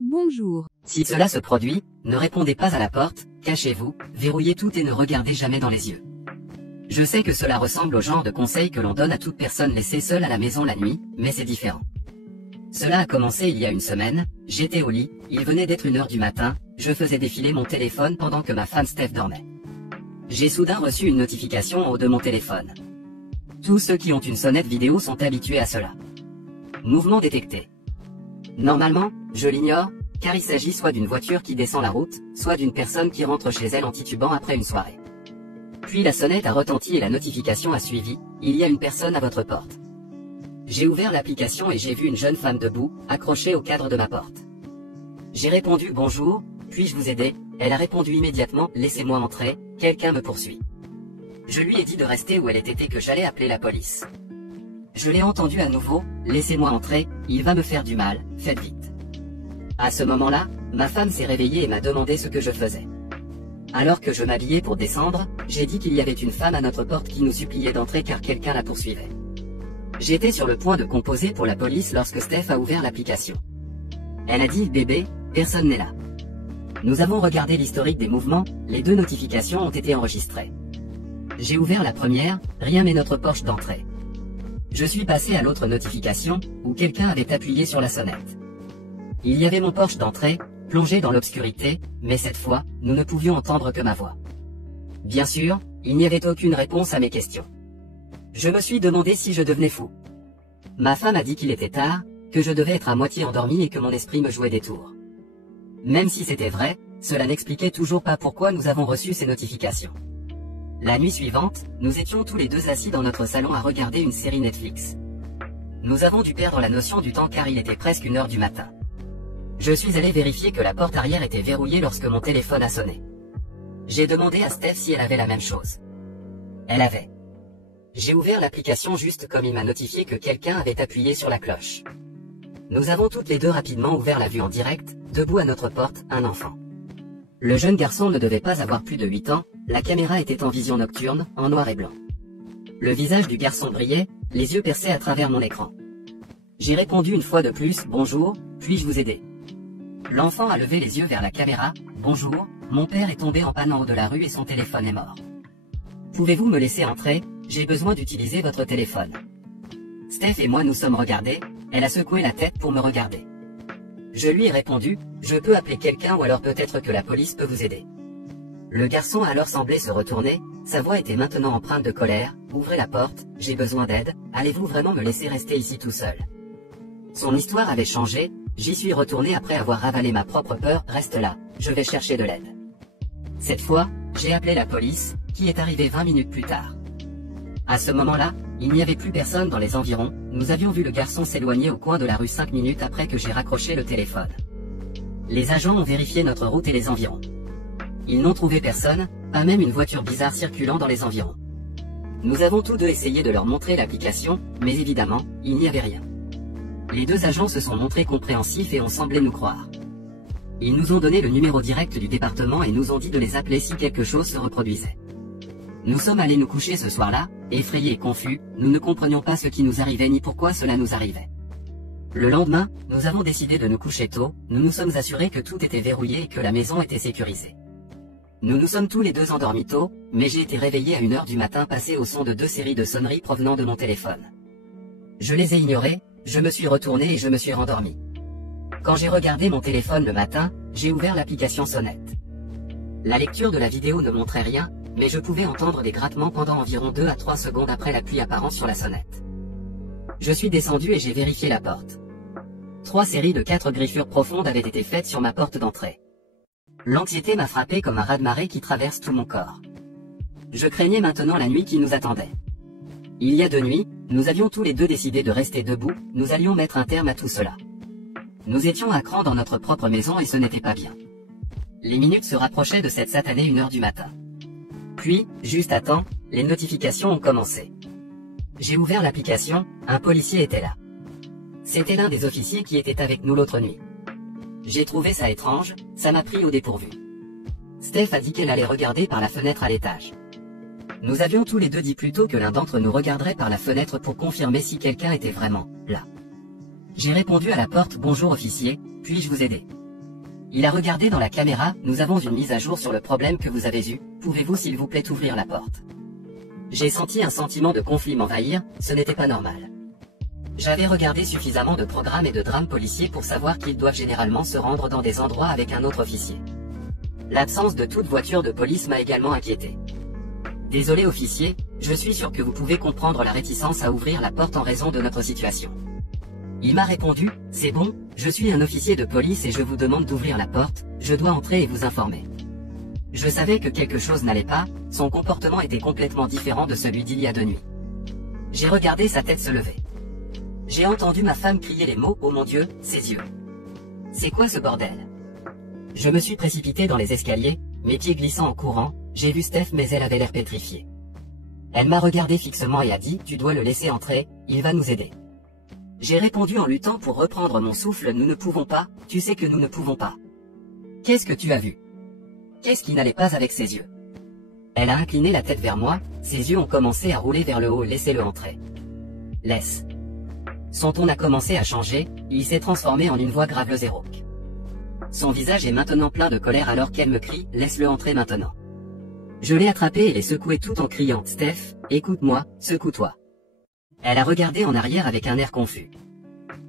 Bonjour. Si cela se produit, ne répondez pas à la porte, cachez-vous, verrouillez tout et ne regardez jamais dans les yeux. Je sais que cela ressemble au genre de conseil que l'on donne à toute personne laissée seule à la maison la nuit, mais c'est différent. Cela a commencé il y a une semaine, j'étais au lit, il venait d'être 1 heure du matin, je faisais défiler mon téléphone pendant que ma femme Steph dormait. J'ai soudain reçu une notification en haut de mon téléphone. Tous ceux qui ont une sonnette vidéo sont habitués à cela. Mouvement détecté. Normalement, je l'ignore, car il s'agit soit d'une voiture qui descend la route, soit d'une personne qui rentre chez elle en titubant après une soirée. Puis la sonnette a retenti et la notification a suivi, il y a une personne à votre porte. J'ai ouvert l'application et j'ai vu une jeune femme debout, accrochée au cadre de ma porte. J'ai répondu bonjour, puis-je vous aider? Elle a répondu immédiatement, laissez-moi entrer, quelqu'un me poursuit. Je lui ai dit de rester où elle était et que j'allais appeler la police. Je l'ai entendu à nouveau, laissez-moi entrer, il va me faire du mal, faites vite. À ce moment-là, ma femme s'est réveillée et m'a demandé ce que je faisais. Alors que je m'habillais pour descendre, j'ai dit qu'il y avait une femme à notre porte qui nous suppliait d'entrer car quelqu'un la poursuivait. J'étais sur le point de composer pour la police lorsque Steph a ouvert l'application. Elle a dit « Bébé, personne n'est là ». Nous avons regardé l'historique des mouvements, les 2 notifications ont été enregistrées. J'ai ouvert la première, rien mais notre porche d'entrée. Je suis passé à l'autre notification, où quelqu'un avait appuyé sur la sonnette. Il y avait mon porche d'entrée, plongé dans l'obscurité, mais cette fois, nous ne pouvions entendre que ma voix. Bien sûr, il n'y avait aucune réponse à mes questions. Je me suis demandé si je devenais fou. Ma femme a dit qu'il était tard, que je devais être à moitié endormi et que mon esprit me jouait des tours. Même si c'était vrai, cela n'expliquait toujours pas pourquoi nous avons reçu ces notifications. La nuit suivante, nous étions tous les 2 assis dans notre salon à regarder une série Netflix. Nous avons dû perdre la notion du temps car il était presque 1 heure du matin. Je suis allé vérifier que la porte arrière était verrouillée lorsque mon téléphone a sonné. J'ai demandé à Steph si elle avait la même chose. Elle avait. J'ai ouvert l'application juste comme il m'a notifié que quelqu'un avait appuyé sur la cloche. Nous avons toutes les 2 rapidement ouvert la vue en direct, debout à notre porte, un enfant. Le jeune garçon ne devait pas avoir plus de 8 ans, la caméra était en vision nocturne, en noir et blanc. Le visage du garçon brillait, les yeux perçaient à travers mon écran. J'ai répondu une fois de plus, bonjour, puis-je vous aider? L'enfant a levé les yeux vers la caméra, bonjour, mon père est tombé en panne en haut de la rue et son téléphone est mort. Pouvez-vous me laisser entrer, j'ai besoin d'utiliser votre téléphone. Steph et moi nous sommes regardés, elle a secoué la tête pour me regarder. Je lui ai répondu, je peux appeler quelqu'un ou alors peut-être que la police peut vous aider. Le garçon a alors semblé se retourner, sa voix était maintenant empreinte de colère, ouvrez la porte, j'ai besoin d'aide, allez-vous vraiment me laisser rester ici tout seul? Son histoire avait changé, j'y suis retourné après avoir ravalé ma propre peur, reste là, je vais chercher de l'aide. Cette fois, j'ai appelé la police, qui est arrivée 20 minutes plus tard. À ce moment-là, il n'y avait plus personne dans les environs, nous avions vu le garçon s'éloigner au coin de la rue 5 minutes après que j'ai raccroché le téléphone. Les agents ont vérifié notre route et les environs. Ils n'ont trouvé personne, pas même une voiture bizarre circulant dans les environs. Nous avons tous 2 essayé de leur montrer l'application, mais évidemment, il n'y avait rien. Les 2 agents se sont montrés compréhensifs et ont semblé nous croire. Ils nous ont donné le numéro direct du département et nous ont dit de les appeler si quelque chose se reproduisait. Nous sommes allés nous coucher ce soir-là, effrayés et confus, nous ne comprenions pas ce qui nous arrivait ni pourquoi cela nous arrivait. Le lendemain, nous avons décidé de nous coucher tôt, nous nous sommes assurés que tout était verrouillé et que la maison était sécurisée. Nous nous sommes tous les 2 endormis tôt, mais j'ai été réveillé à 1 heure du matin passé au son de 2 séries de sonneries provenant de mon téléphone. Je les ai ignorées, je me suis retourné et je me suis rendormi. Quand j'ai regardé mon téléphone le matin, j'ai ouvert l'application Sonnette. La lecture de la vidéo ne montrait rien, mais je pouvais entendre des grattements pendant environ 2 à 3 secondes après l'appui apparent sur la sonnette. Je suis descendu et j'ai vérifié la porte. 3 séries de 4 griffures profondes avaient été faites sur ma porte d'entrée. L'anxiété m'a frappé comme un raz-de-marée qui traverse tout mon corps. Je craignais maintenant la nuit qui nous attendait. Il y a 2 nuits, nous avions tous les 2 décidé de rester debout, nous allions mettre un terme à tout cela. Nous étions à cran dans notre propre maison et ce n'était pas bien. Les minutes se rapprochaient de cette satanée 1 heure du matin. Puis, juste à temps, les notifications ont commencé. J'ai ouvert l'application, un policier était là. C'était l'un des officiers qui était avec nous l'autre nuit. J'ai trouvé ça étrange, ça m'a pris au dépourvu. Steph a dit qu'elle allait regarder par la fenêtre à l'étage. Nous avions tous les 2 dit plutôt que l'un d'entre nous regarderait par la fenêtre pour confirmer si quelqu'un était vraiment là. J'ai répondu à la porte « Bonjour officier, puis-je vous aider ?» Il a regardé dans la caméra, nous avons une mise à jour sur le problème que vous avez eu, pouvez-vous s'il vous plaît ouvrir la porte? J'ai senti un sentiment de conflit m'envahir, ce n'était pas normal. J'avais regardé suffisamment de programmes et de drames policiers pour savoir qu'ils doivent généralement se rendre dans des endroits avec un autre officier. L'absence de toute voiture de police m'a également inquiété. Désolé officier, je suis sûr que vous pouvez comprendre la réticence à ouvrir la porte en raison de notre situation. Il m'a répondu, c'est bon, je suis un officier de police et je vous demande d'ouvrir la porte, je dois entrer et vous informer. Je savais que quelque chose n'allait pas, son comportement était complètement différent de celui d'il y a 2 nuits. J'ai regardé sa tête se lever. J'ai entendu ma femme crier les mots « Oh mon Dieu, ses yeux !» C'est quoi ce bordel? Je me suis précipité dans les escaliers, mes pieds glissant en courant, j'ai vu Steph mais elle avait l'air pétrifiée. Elle m'a regardé fixement et a dit « Tu dois le laisser entrer, il va nous aider. » J'ai répondu en luttant pour reprendre mon souffle « Nous ne pouvons pas, tu sais que nous ne pouvons pas. » Qu'est-ce que tu as vu? Qu'est-ce qui n'allait pas avec ses yeux? Elle a incliné la tête vers moi, ses yeux ont commencé à rouler vers le haut, laissez-le entrer. Laisse. Son ton a commencé à changer, il s'est transformé en une voix graveleuse et rauque. Son visage est maintenant plein de colère alors qu'elle me crie « Laisse-le entrer maintenant. » Je l'ai attrapé et l'ai secoué tout en criant « Steph, écoute-moi, secoue-toi. » Elle a regardé en arrière avec un air confus.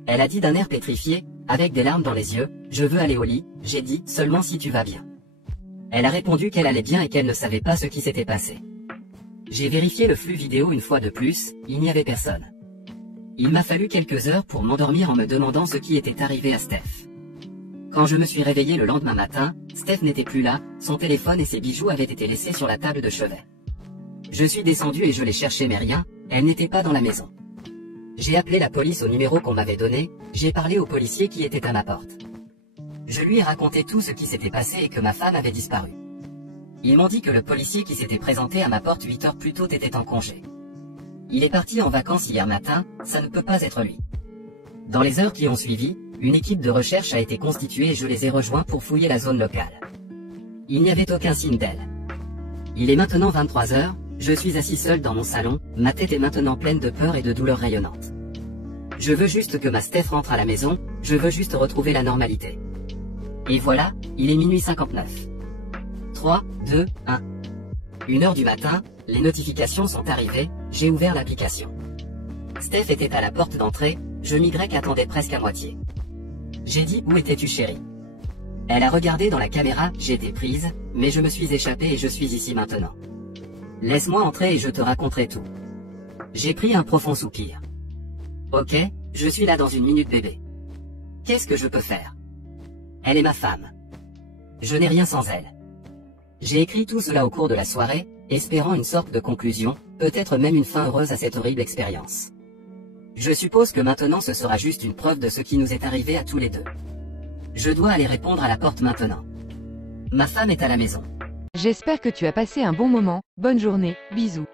Elle a dit d'un air pétrifié, avec des larmes dans les yeux, « Je veux aller au lit, j'ai dit, seulement si tu vas bien. » Elle a répondu qu'elle allait bien et qu'elle ne savait pas ce qui s'était passé. J'ai vérifié le flux vidéo une fois de plus, il n'y avait personne. Il m'a fallu quelques heures pour m'endormir en me demandant ce qui était arrivé à Steph. Quand je me suis réveillé le lendemain matin, Steph n'était plus là, son téléphone et ses bijoux avaient été laissés sur la table de chevet. Je suis descendu et je l'ai cherché mais rien, elle n'était pas dans la maison. J'ai appelé la police au numéro qu'on m'avait donné, j'ai parlé au policier qui était à ma porte. Je lui ai raconté tout ce qui s'était passé et que ma femme avait disparu. Ils m'ont dit que le policier qui s'était présenté à ma porte 8 heures plus tôt était en congé. Il est parti en vacances hier matin, ça ne peut pas être lui. Dans les heures qui ont suivi, une équipe de recherche a été constituée et je les ai rejoints pour fouiller la zone locale. Il n'y avait aucun signe d'elle. Il est maintenant 23 heures, je suis assis seul dans mon salon, ma tête est maintenant pleine de peur et de douleurs rayonnantes. Je veux juste que ma Steph rentre à la maison, je veux juste retrouver la normalité. Et voilà, il est minuit 59. 3, 2, 1. 1h du matin, les notifications sont arrivées, j'ai ouvert l'application. Steph était à la porte d'entrée, je m'y attendais presque à moitié. J'ai dit « Où étais-tu chérie ?» Elle a regardé dans la caméra, j'ai été prise, mais je me suis échappé et je suis ici maintenant. Laisse-moi entrer et je te raconterai tout. J'ai pris un profond soupir. Ok, je suis là dans 1 minute bébé. Qu'est-ce que je peux faire? Elle est ma femme. Je n'ai rien sans elle. J'ai écrit tout cela au cours de la soirée, espérant une sorte de conclusion, peut-être même une fin heureuse à cette horrible expérience. Je suppose que maintenant ce sera juste une preuve de ce qui nous est arrivé à tous les deux. Je dois aller répondre à la porte maintenant. Ma femme est à la maison. J'espère que tu as passé un bon moment, bonne journée, bisous.